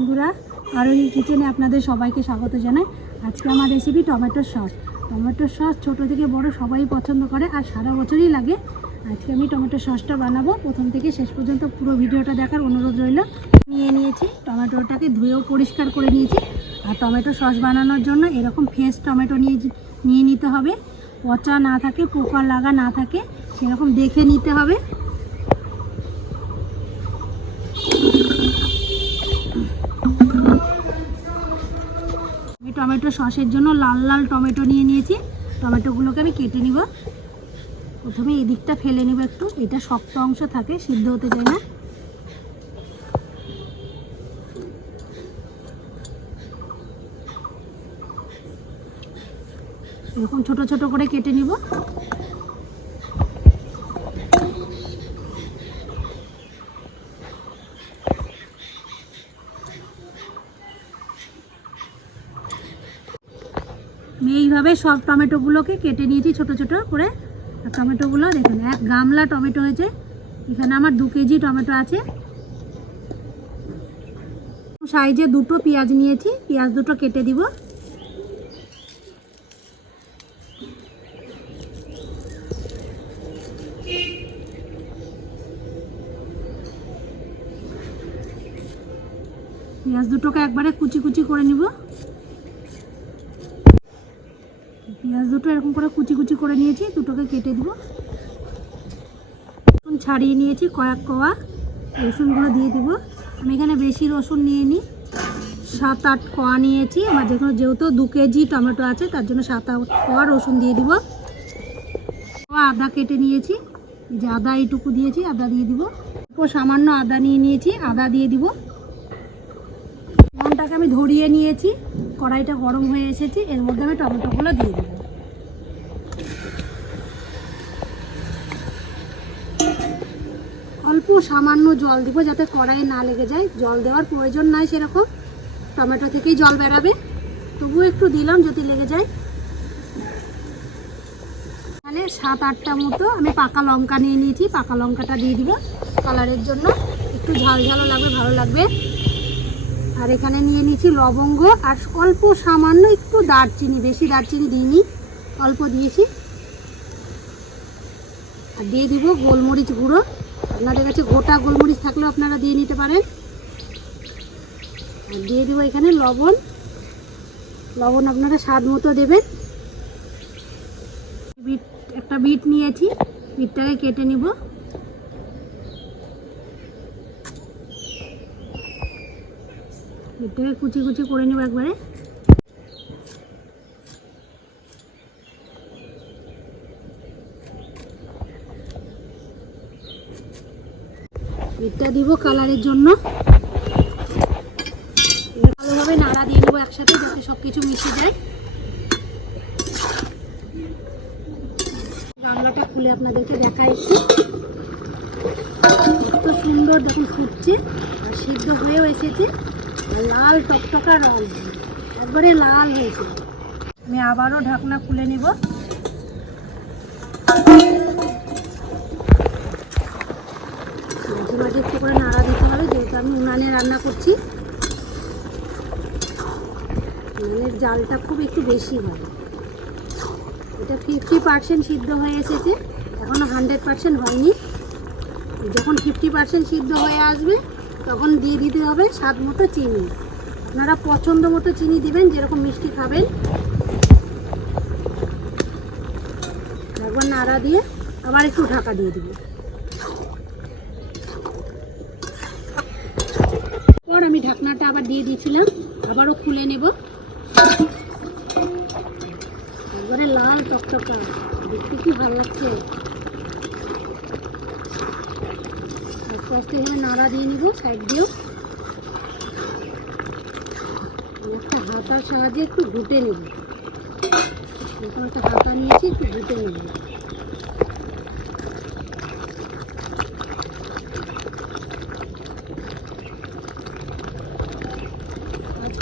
বন্ধুরা আরোহী কিচেনে আপনাদের সবাইকে স্বাগত জানাই। আজকে আমার রেসিপি টমেটোর সস টমেটোর সস ছোট থেকে বড় সবাই পছন্দ করে আর সারা বছরই লাগে। আজকে আমি টমেটোর সসটা বানাবো। প্রথম থেকে শেষ পর্যন্ত পুরো ভিডিওটা দেখার অনুরোধ রইল। নিয়ে নিয়েছি। টমেটোটাকে ধুয়েও পরিষ্কার করে নিয়েছি। আর টমেটো সস বানানোর জন্য এরকম ফ্রেশ টমেটো নিয়ে নিয়ে নিতে হবে। পচা না থাকে পোকা লাগা না থাকে, সেরকম দেখে নিতে হবে। আমি টমেটো সসের জন্য লাল লাল টমেটো নিয়ে নিয়েছি। টমেটোগুলোকে আমি কেটে নিব। প্রথমে এই দিকটা ফেলে নিব একটু। এটা শক্ত অংশ থাকে, সিদ্ধ হতে চায় না। এরকম ছোট ছোট করে কেটে নিব আমি এইভাবে সব টমেটোগুলোকে কেটে নিয়েছি ছোট ছোট করে। আর টমেটোগুলো দেখুন, এক গামলা টমেটো হয়েছে। এখানে আমার দু কেজি টমেটো আছে। সাইজে দুটো পেঁয়াজ নিয়েছি, পেঁয়াজ দুটো কেটে দিব। পেঁয়াজ দুটোকে একবারে কুচি কুচি করে নিব। পেঁয়াজ দুটো এরকম করে কুচি কুচি করে নিয়েছি, দুটোকে কেটে দিব। রসুন ছাড়িয়ে নিয়েছি, কয়েক কয়া। রসুনগুলো দিয়ে দিব। আমি এখানে বেশি রসুন নিয়ে নিই সাত আট কোয়া নিয়েছি। আমার যেখানে যেহেতু দু কেজি টমেটো আছে, তার জন্য সাত আট কোয়া রসুন দিয়ে দিব। আদা কেটে নিয়েছি। যে আদা এইটুকু দিয়েছি, আদা দিয়ে দিব। সামান্য আদা নিয়ে নিয়েছি, আদা দিয়ে দিব। লবণটাকে আমি ধরিয়ে নিয়েছি। কড়াইটা গরম হয়ে এসেছে। এর মধ্যে আমি টমেটোগুলো দিয়ে দেবো। অল্প সামান্য জল দিব যাতে কড়াইয়ে না লেগে যায়। জল দেওয়ার প্রয়োজন নাই সেরকম। টমেটো থেকেই জল বেরাবে। তবুও একটু দিলাম যদি লেগে যায়। তাহলে সাত আটটা মতো আমি পাকা লঙ্কা নিয়ে নিয়েছি। পাকা লঙ্কাটা দিয়ে দিব। কালারের জন্য। একটু ঝাল ঝালও লাগবে, ভালো লাগবে। আর এখানে নিয়ে নিয়েছি লবঙ্গ আর অল্প সামান্য একটু দারচিনি, বেশি দারচিনি দিইনি, অল্প দিয়েছি। আর দিয়ে দিব গোলমরিচ গুঁড়ো। আপনাদের কাছে গোটা গোলমরিচ থাকলেও আপনারা দিয়ে নিতে পারেন। আর দিয়ে দিব এখানে লবণ। লবণ আপনারা স্বাদ মতো দেবেন। বিট, একটা বিট নিয়েছি, বিটটাকে কেটে নিব। বিটটাকে কুচি কুচি করে নেব একবারে। বিটটা দিব কালারের জন্য। ভালোভাবে নাড়া দিয়ে নেব একসাথে যাতে সব কিছু মিশে যায়। গামলাটা খুলে আপনাদেরকে দেখাই একটু। কত সুন্দর দেখুন ফুটছে, আর সিদ্ধ হয়েও এসেছে। লাল টকটকা রং। একবারে লাল হয়েছে। আমি আবারও ঢাকনা খুলে নিব। মাঝে মাঝে একটু করে নাড়া দিতে হবে, যেহেতু আমি উনানে রান্না করছি। উনানের জালটা খুব একটু বেশি হয়। এটা ফিফটি পার্সেন্ট সিদ্ধ হয়ে এসেছে। এখনও হান্ড্রেড পার্সেন্ট হয়নি। যখন ফিফটি পার্সেন্ট সিদ্ধ হয়ে আসবে তখন দিয়ে দিতে হবে স্বাদ মতো চিনি। আপনারা পছন্দ মতো চিনি দিবেন, যেরকম মিষ্টি খাবেন। একবার নাড়া দিয়ে আবার একটু ঢাকা দিয়ে দিব। পর আমি ঢাকনাটা আবার দিয়ে দিয়েছিলাম, আবারও খুলে নেব। একবারে লাল টকটকা, দেখতে কি ভালো লাগছে। আস্তে আস্তে নাড়া দিয়ে নিব সাইড দিয়েও। একটা হাতার সাহায্যে একটু ঘুটে নেব। এখন একটা হাতা নিয়েছি, একটু ঘুটে নেব।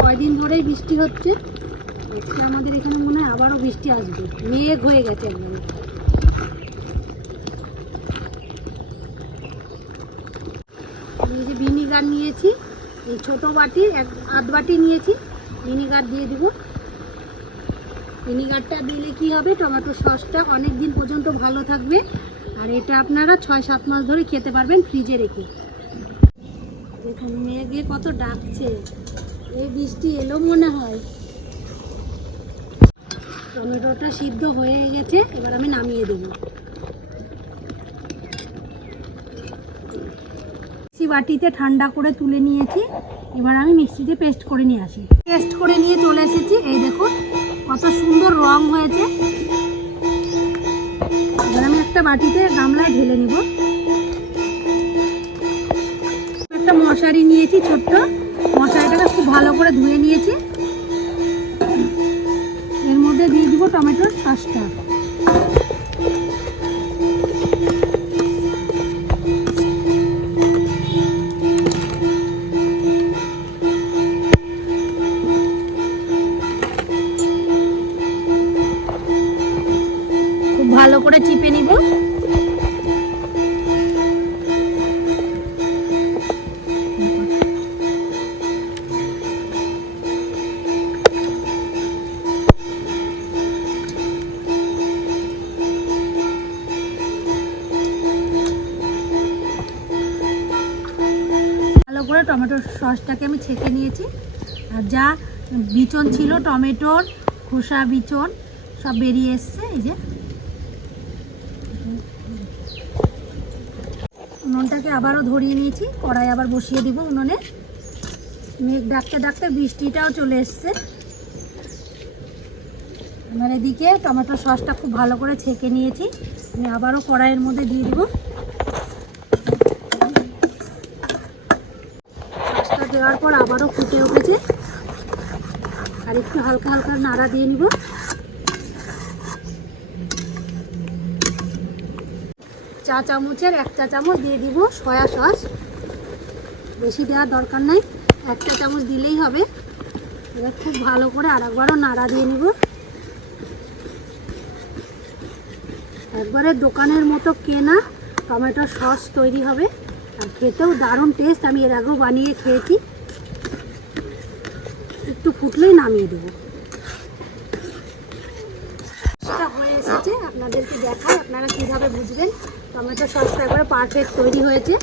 কয়দিন ধরেই বৃষ্টি হচ্ছে। আমাদের এখানে মনে হয় আবারও বৃষ্টি আসবে। মেঘ হয়ে গেছে একদম আমি এই যে ভিনিগার নিয়েছি, এই ছোটো বাটির এক আধ বাটি নিয়েছি ভিনিগার দিয়ে দিব। ভিনিগারটা দিলে কি হবে, টমেটো সসটা অনেক দিন পর্যন্ত ভালো থাকবে, আর এটা আপনারা ছয় সাত মাস ধরে খেতে পারবেন ফ্রিজে রেখে। দেখুন, মেঘে কত ডাকছে, এই বৃষ্টি এলো মনে হয়। টমেটোটা সিদ্ধ হয়ে গেছে, এবার আমি নামিয়ে দেবো। মিক্সি বাটিতে ঠান্ডা করে তুলে নিয়েছি। এবার আমি মিক্সিতে পেস্ট করে নিয়ে আসি। পেস্ট করে নিয়ে চলে এসেছি। এই দেখুন, কত সুন্দর রং হয়েছে। এবার আমি একটা বাটিতে গামলায় ঢেলে নিব। একটা মশারি নিয়েছি ছোট্ট। মশারিটাকে খুব ভালো করে ধুয়ে নিয়েছি। এর মধ্যে দিয়ে দিব টমেটোর সসটা টমেটোর সসটাকে আমি ছেঁকে নিয়েছি। আর যা বিচন ছিল, টমেটোর খোসা বিচন, সব বেরিয়ে এসছে, এই যে। উনুনটাকে আবারও ধরিয়ে নিয়েছি, কড়াই আবার বসিয়ে দিব উনুনে। মেঘ ডাকতে ডাকতে বৃষ্টিটাও চলে এসছে। আমার এদিকে টমেটো সসটা খুব ভালো করে ছেঁকে নিয়েছি। আমি আবারও কড়াইয়ের মধ্যে দিয়ে দিব সসটা দেওয়ার পর আবারও ফুটে উঠেছে। আর একটু হালকা হালকা নাড়া দিয়ে নিব। চা চামচের এক চা চামচ দিয়ে দিব সয়া সস। বেশি দেওয়ার দরকার নাই। এক চা চামচ দিলেই হবে। এবার খুব ভালো করে আর একবারও নাড়া দিয়ে নিব। একবারে দোকানের মতো কেনা টমেটো সস তৈরি হবে। আর খেতেও দারুণ টেস্ট। আমি এর আগেও বানিয়ে খেয়েছি। একটু ফুটলেই নামিয়ে দেবো। সেটা হয়ে এসেছে, আপনাদেরকে দেখাই, আপনারা কীভাবে বুঝবেন। টমেটো সসটা একবারে পারফেক্ট তৈরি হয়েছে।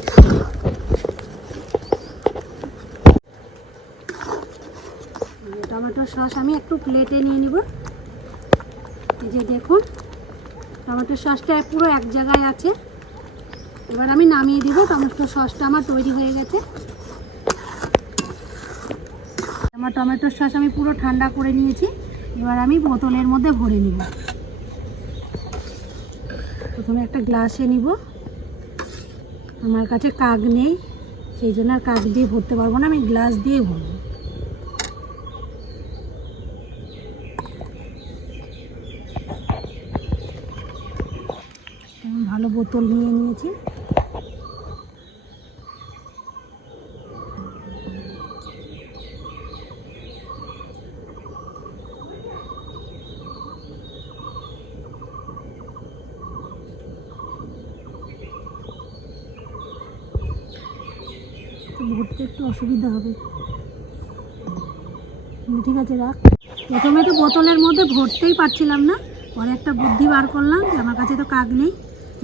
টমেটো সস আমি একটু প্লেটে নিয়ে নিব। এই যে দেখুন, টমেটো সসটা পুরো এক জায়গায় আছে। এবার আমি নামিয়ে দিব, টমেটো সসটা আমার তৈরি হয়ে গেছে। আমার টমেটোর সস আমি পুরো ঠান্ডা করে নিয়েছি। এবার আমি বোতলের মধ্যে ভরে নিব। প্রথমে একটা গ্লাসে নিব। আমার কাছে কাক নেই, সেই জন্য আর কাক দিয়ে ভরতে পারব না, আমি গ্লাস দিয়ে ভরবো। ভালো বোতল নিয়ে নিয়েছি। তো ভরতে একটু অসুবিধা হবে। ঠিক আছে, রাখ। প্রথমে তো বোতলের মধ্যে ভরতেই পারছিলাম না। পরে একটা বুদ্ধি বার করলাম যে আমার কাছে তো কাক নেই।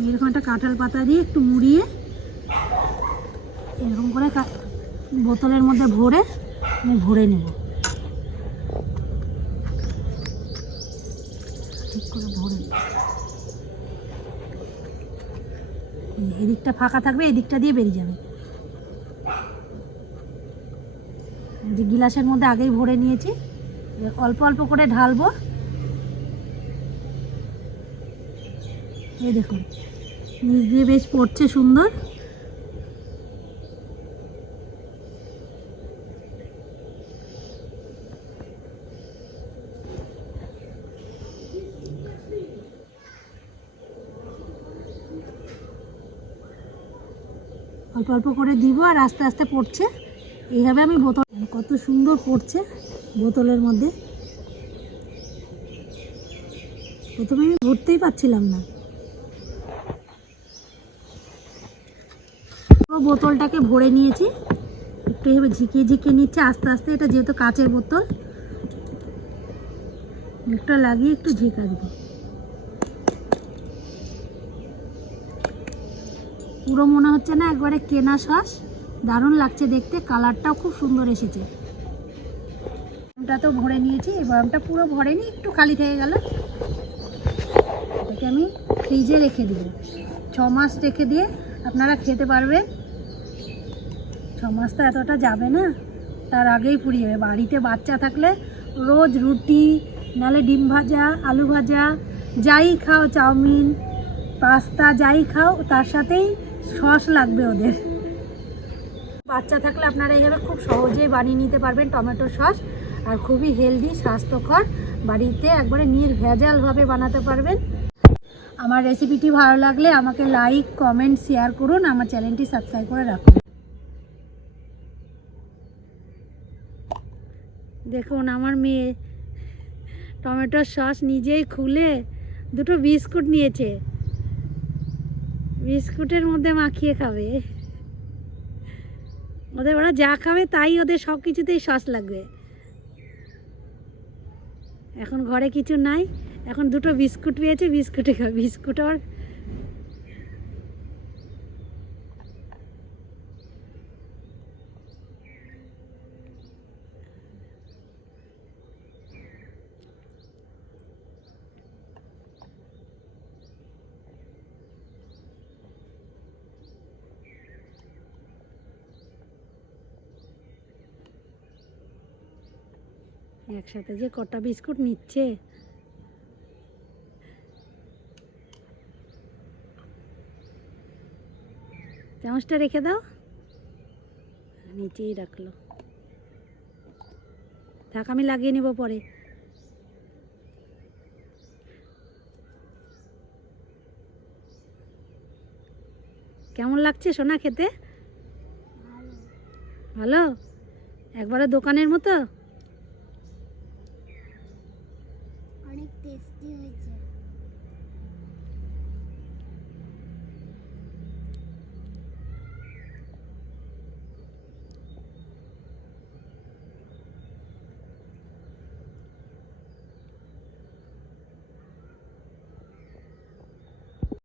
এরকম একটা কাঁঠাল পাতা দিয়ে একটু মুড়িয়ে এরকম করে বোতলের মধ্যে ভরে আমি ভরে নেব। ঠিক করে ভরে। এদিকটা ফাঁকা থাকবে, এদিকটা দিয়ে বেরিয়ে যাবে। যে গিলাসের মধ্যে আগেই ভরে নিয়েছি। অল্প অল্প করে ঢালবো। এই দেখুন, নিচ দিয়ে বেশ পড়ছে সুন্দর। অল্প অল্প করে দিব আর আস্তে আস্তে পড়ছে। এইভাবে আমি বোতল কত সুন্দর পড়ছে বোতলের মধ্যে। প্রথমে আমি ভরতেই পারছিলাম না। পুরো বোতলটাকে ভরে নিয়েছি। একটু এভাবে ঝিকিয়ে ঝিকিয়ে নিচ্ছে, আস্তে আস্তে এটা যেহেতু কাঁচের বোতল একটা লাগিয়ে একটু ঝিকা দিব। পুরো মনে হচ্ছে না একবারে কেনা সস। দারুণ লাগছে দেখতে, কালারটাও খুব সুন্দর এসেছে। ওটা তো ভরে নিয়েছি, এই বয়ামটা পুরো ভরেনি, একটু খালি থেকে গেল। এটাকে আমি ফ্রিজে রেখে দিব। ছ মাস রেখে দিয়ে আপনারা খেতে পারবেন। ছ মাস তো এতটা যাবে না, তার আগেই ফুরিয়ে যাবে। বাড়িতে বাচ্চা থাকলে রোজ রুটি নালে ডিম ভাজা, আলু ভাজা, যাই খাও চাউমিন, পাস্তা, যাই খাও, তার সাথেই সস লাগবে ওদের। বাচ্চা থাকলে আপনারা এইভাবে খুব সহজেই বানিয়ে নিতে পারবেন টমেটো সস। আর খুবই হেলদি, স্বাস্থ্যকর, বাড়িতে একবারে নির্ভেজালভাবে বানাতে পারবেন। আমার রেসিপিটি ভালো লাগলে আমাকে লাইক কমেন্ট শেয়ার করুন। আমার চ্যানেলটি সাবস্ক্রাইব করে রাখুন। দেখুন, আমার মেয়ে টমেটোর সস নিজেই খুলে দুটো বিস্কুট নিয়েছে। বিস্কুটের মধ্যে মাখিয়ে খাবে। ওদের ওরা যা খাবে তাই ওদের সব কিছুতেই সস লাগবে। এখন ঘরে কিছু নাই, এখন দুটো বিস্কুট পেয়েছে, বিস্কুটে খাবে, বিস্কুট আর একসাথে যে কটা বিস্কুট নিচ্ছে। চামচটা রেখে দাও। নিচেই রাখল। থাক আমি লাগিয়ে নেব পরে। কেমন লাগছে সোনা খেতে? ভালো। একবারে দোকানের মতো অনেক টেস্টি হয়েছে